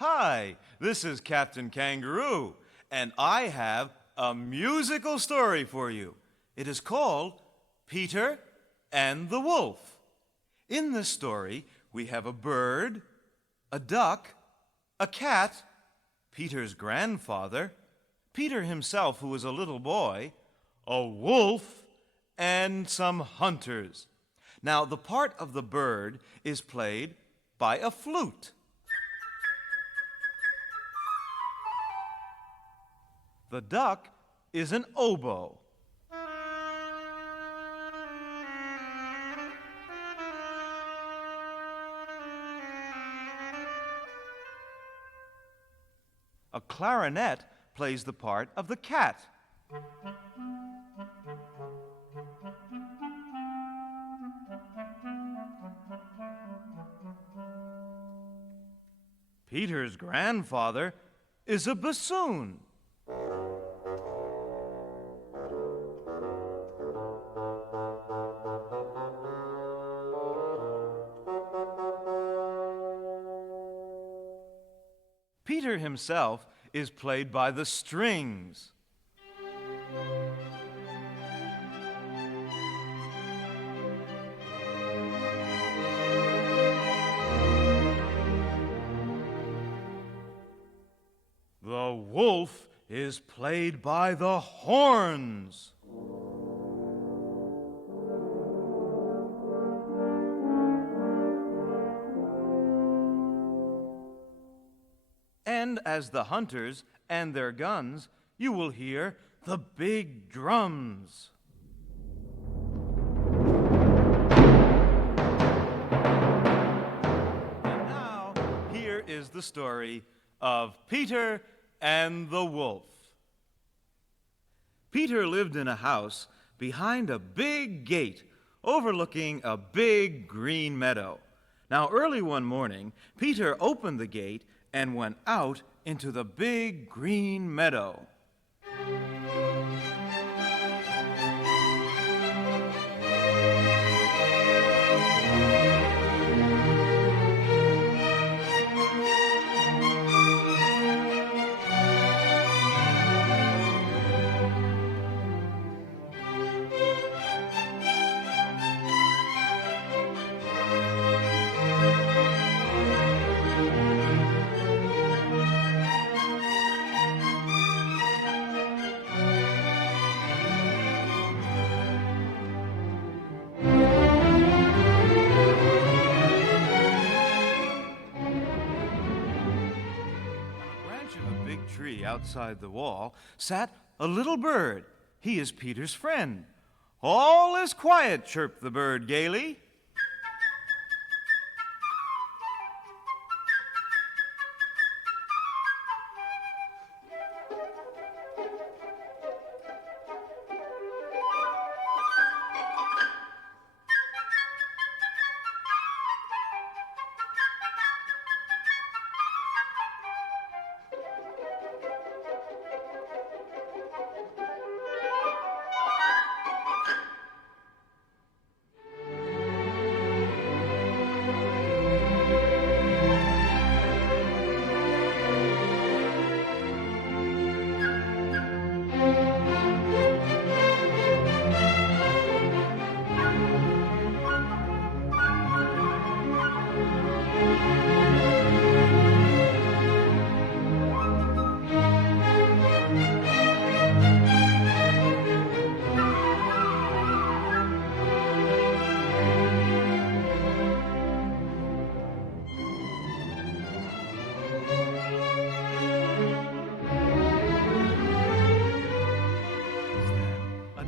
Hi, this is Captain Kangaroo, and I have a musical story for you. It is called Peter and the Wolf. In this story, we have a bird, a duck, a cat, Peter's grandfather, Peter himself, who was a little boy, a wolf, and some hunters. Now, the part of the bird is played by a flute. The duck is an oboe. A clarinet plays the part of the cat. Peter's grandfather is a bassoon. Peter himself is played by the strings. The wolf is played by the horns. And as the hunters and their guns, you will hear the big drums. And now, here is the story of Peter and the Wolf. Peter lived in a house behind a big gate overlooking a big green meadow. Now, early one morning, Peter opened the gate and went out into the big green meadow. Outside the wall sat a little bird. He is Peter's friend. All is quiet, chirped the bird gaily.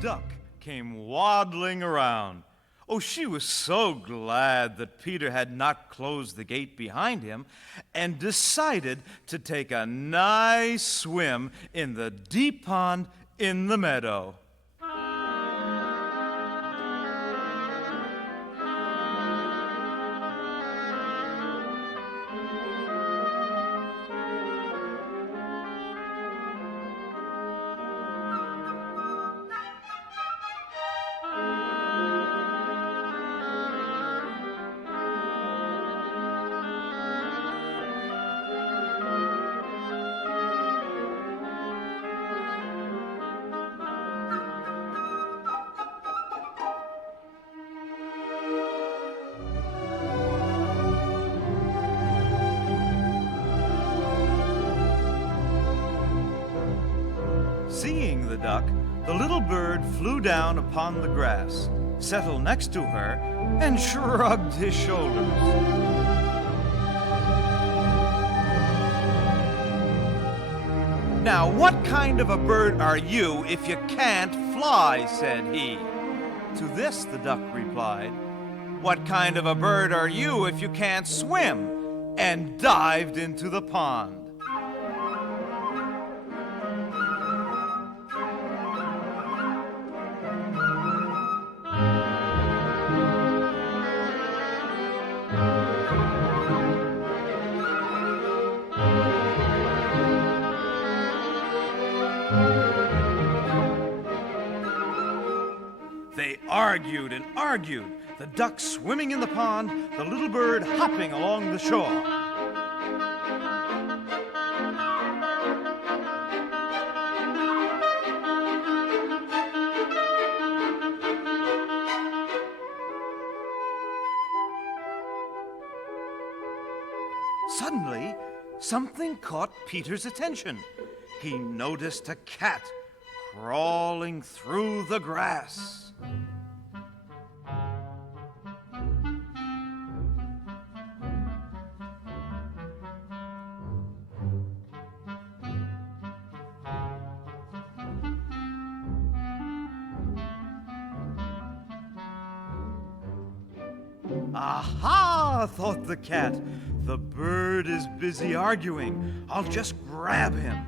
Duck came waddling around. Oh, she was so glad that Peter had not closed the gate behind him and decided to take a nice swim in the deep pond in the meadow. duck, the little bird flew down upon the grass, settled next to her, and shrugged his shoulders. "Now, what kind of a bird are you if you can't fly?" said he. To this the duck replied, "What kind of a bird are you if you can't swim?" and dived into the pond. They argued and argued, the duck swimming in the pond, the little bird hopping along the shore. Suddenly, something caught Peter's attention. He noticed a cat crawling through the grass. Aha, thought the cat. The bird is busy arguing. I'll just grab him.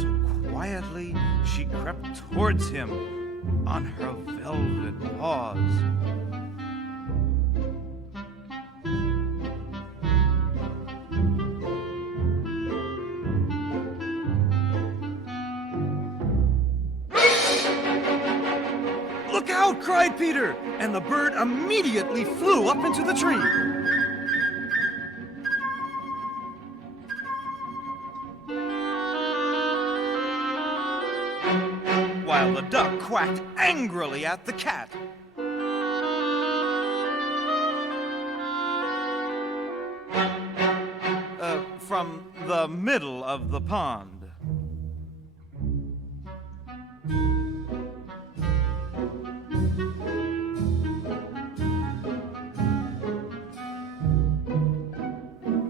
So quietly she crept towards him on her velvet paws. "Look out!" cried Peter, and the bird immediately flew up into the tree. While the duck quacked angrily at the cat. From the middle of the pond.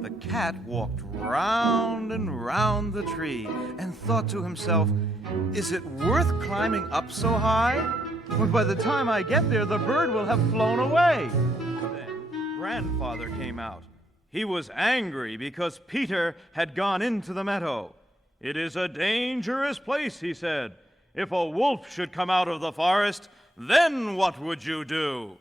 The cat walked round and round the tree and thought to himself, "Is it worth climbing up so high? Well, by the time I get there, the bird will have flown away." Then Grandfather came out. He was angry because Peter had gone into the meadow. "It is a dangerous place," he said. "If a wolf should come out of the forest, then what would you do?"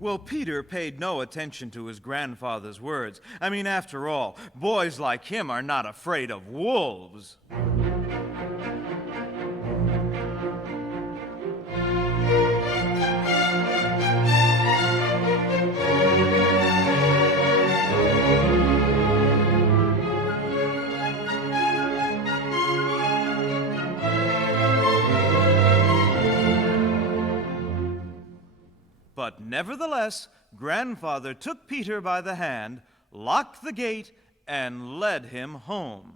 Well, Peter paid no attention to his grandfather's words. I mean, after all, boys like him are not afraid of wolves. But nevertheless, Grandfather took Peter by the hand, locked the gate, and led him home.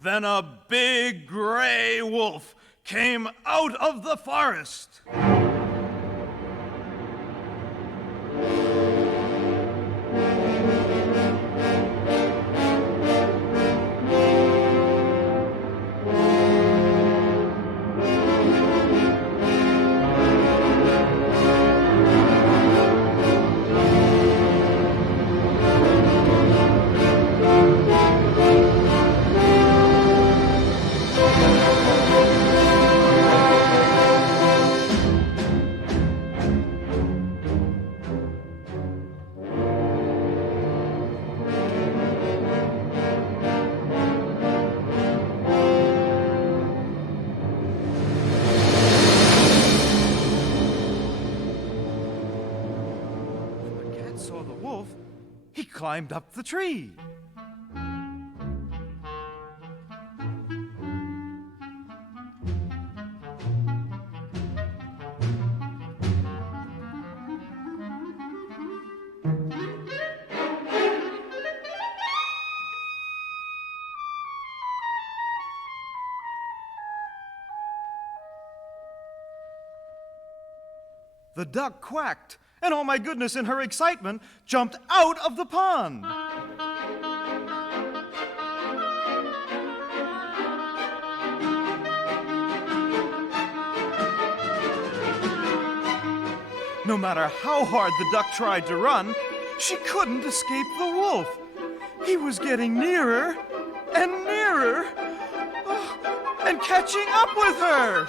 Then a big gray wolf came out of the forest. climbed up the tree. The duck quacked, and oh my goodness, in her excitement, jumped out of the pond. No matter how hard the duck tried to run, she couldn't escape the wolf. He was getting nearer and nearer, and catching up with her.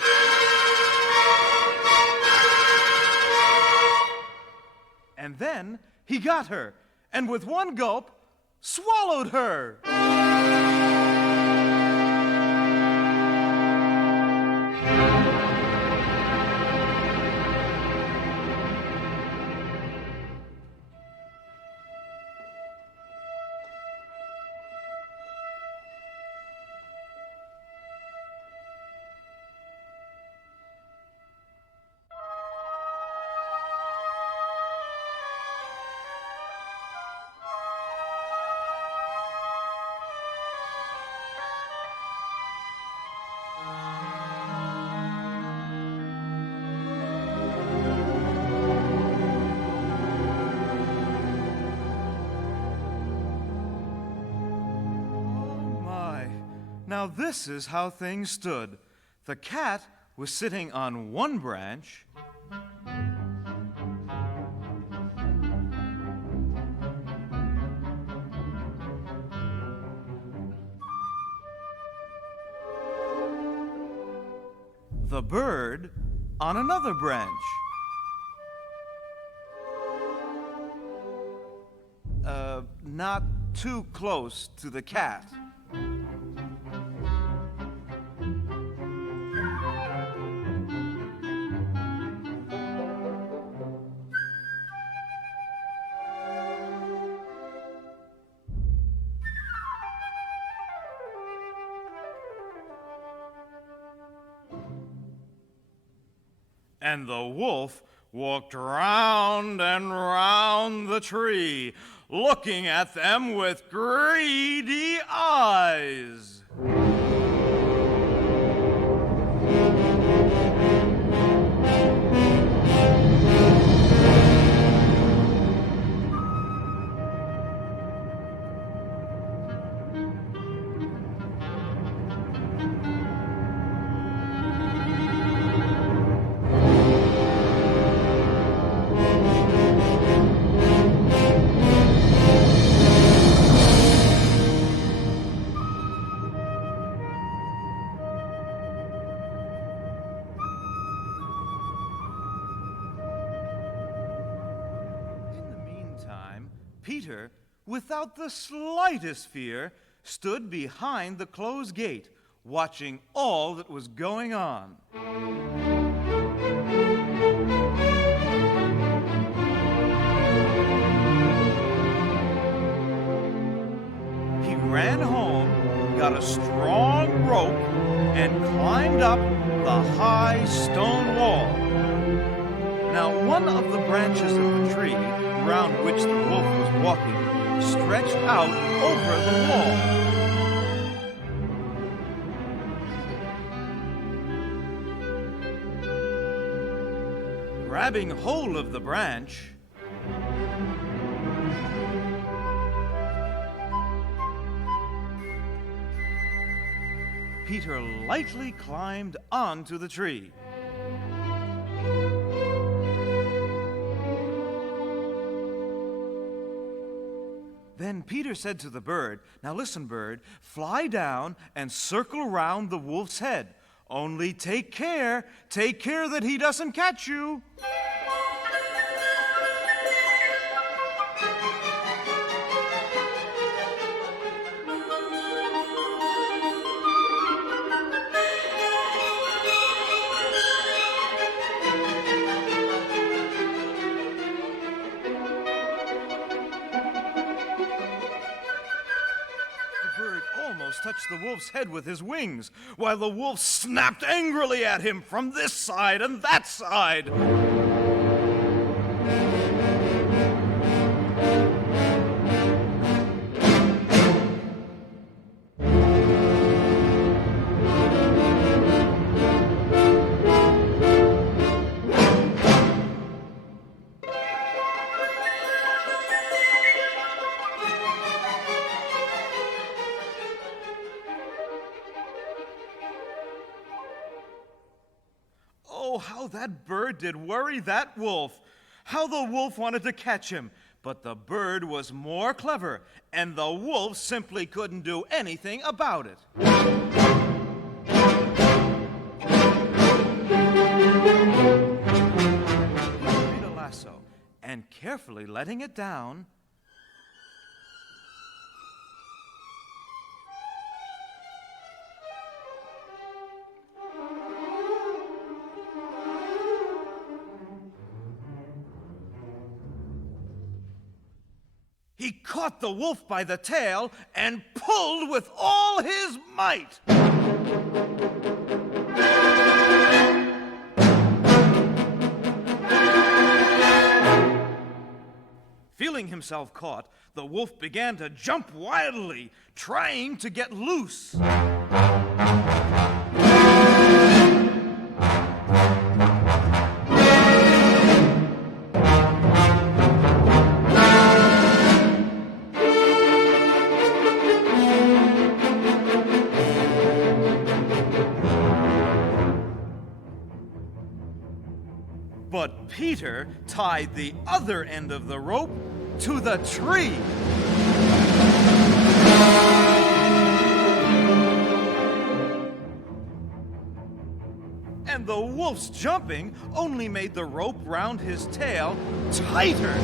And then he got her, and with one gulp, swallowed her. Now this is how things stood. The cat was sitting on one branch, the bird on another branch. Not too close to the cat. And the wolf walked round and round the tree, looking at them with greedy eyes. Peter, without the slightest fear, stood behind the closed gate, watching all that was going on. He ran home, got a strong rope, and climbed up the high stone wall. Now, one of the branches of the tree around which the wolf was walking stretched out over the wall. Grabbing hold of the branch, Peter lightly climbed onto the tree. Then Peter said to the bird, "Now listen, bird, fly down and circle round the wolf's head. Only take care that he doesn't catch you." the wolf's head with his wings, while the wolf snapped angrily at him from this side and that side. Oh, how that bird did worry that wolf. How the wolf wanted to catch him. But the bird was more clever, and the wolf simply couldn't do anything about it. He made a lasso, and carefully letting it down, he caught the wolf by the tail and pulled with all his might. Feeling himself caught, the wolf began to jump wildly, trying to get loose. But Peter tied the other end of the rope to the tree. And the wolf's jumping only made the rope round his tail tighter.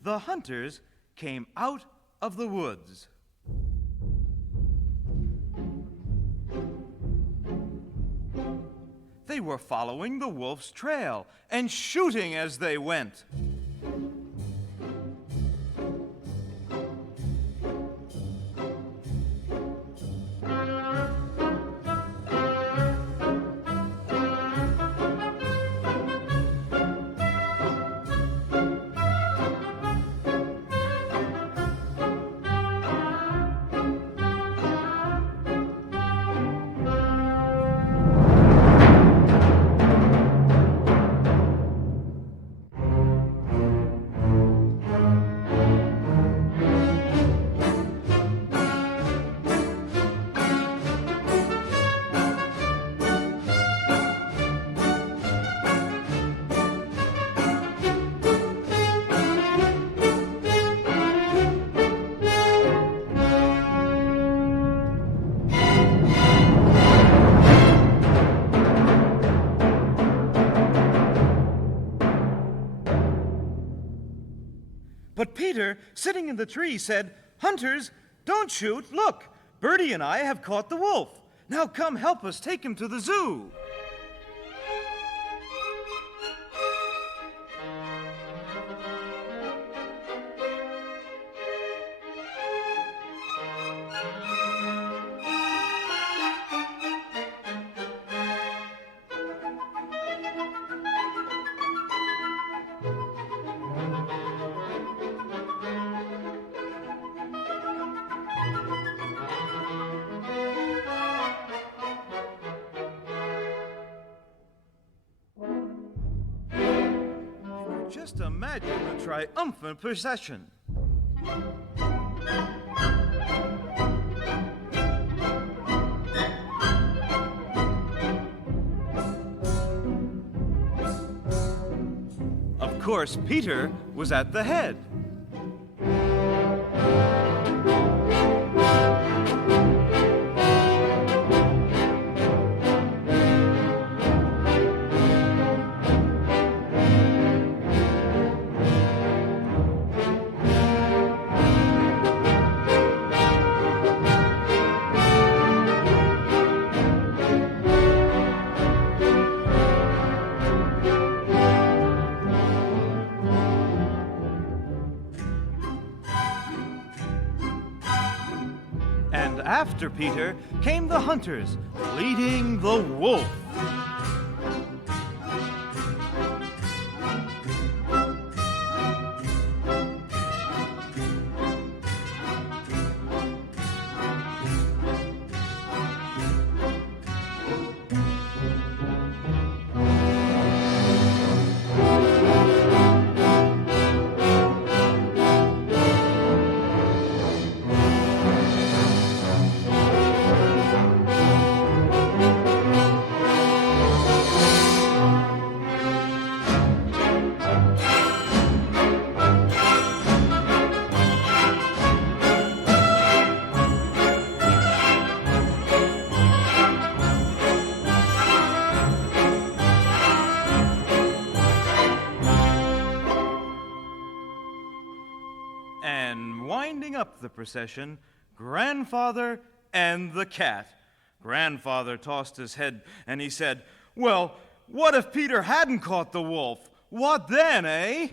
The hunters came out of the woods. They were following the wolf's trail and shooting as they went. But Peter, sitting in the tree, said, "Hunters, don't shoot. Look, Bertie and I have caught the wolf. Now come help us take him to the zoo." Just imagine the triumphant procession. Of course, Peter was at the head. after Peter came the hunters, leading the wolf. And winding up the procession, Grandfather and the cat. Grandfather tossed his head and he said, "Well, what if Peter hadn't caught the wolf? What then, eh?"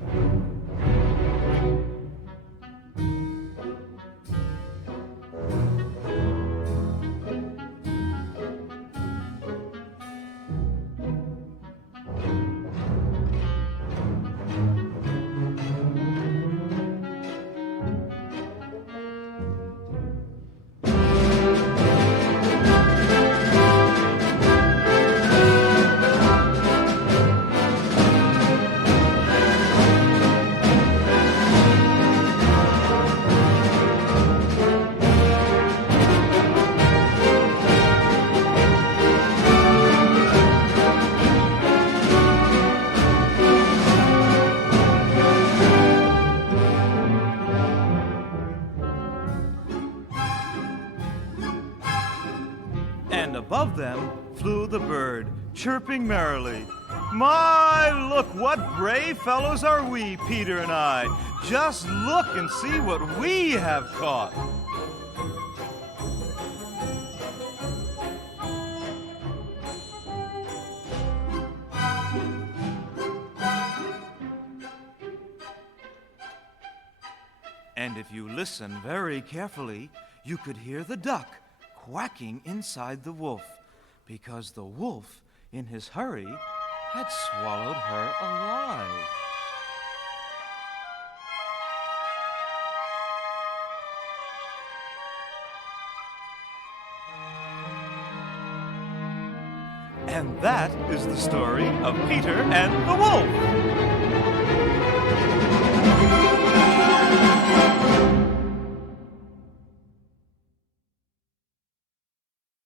And above them flew the bird, chirping merrily. "My, look, what brave fellows are we, Peter and I. Just look and see what we have caught." And if you listen very carefully, you could hear the duck quacking inside the wolf, because the wolf, in his hurry, had swallowed her alive. And that is the story of Peter and the Wolf.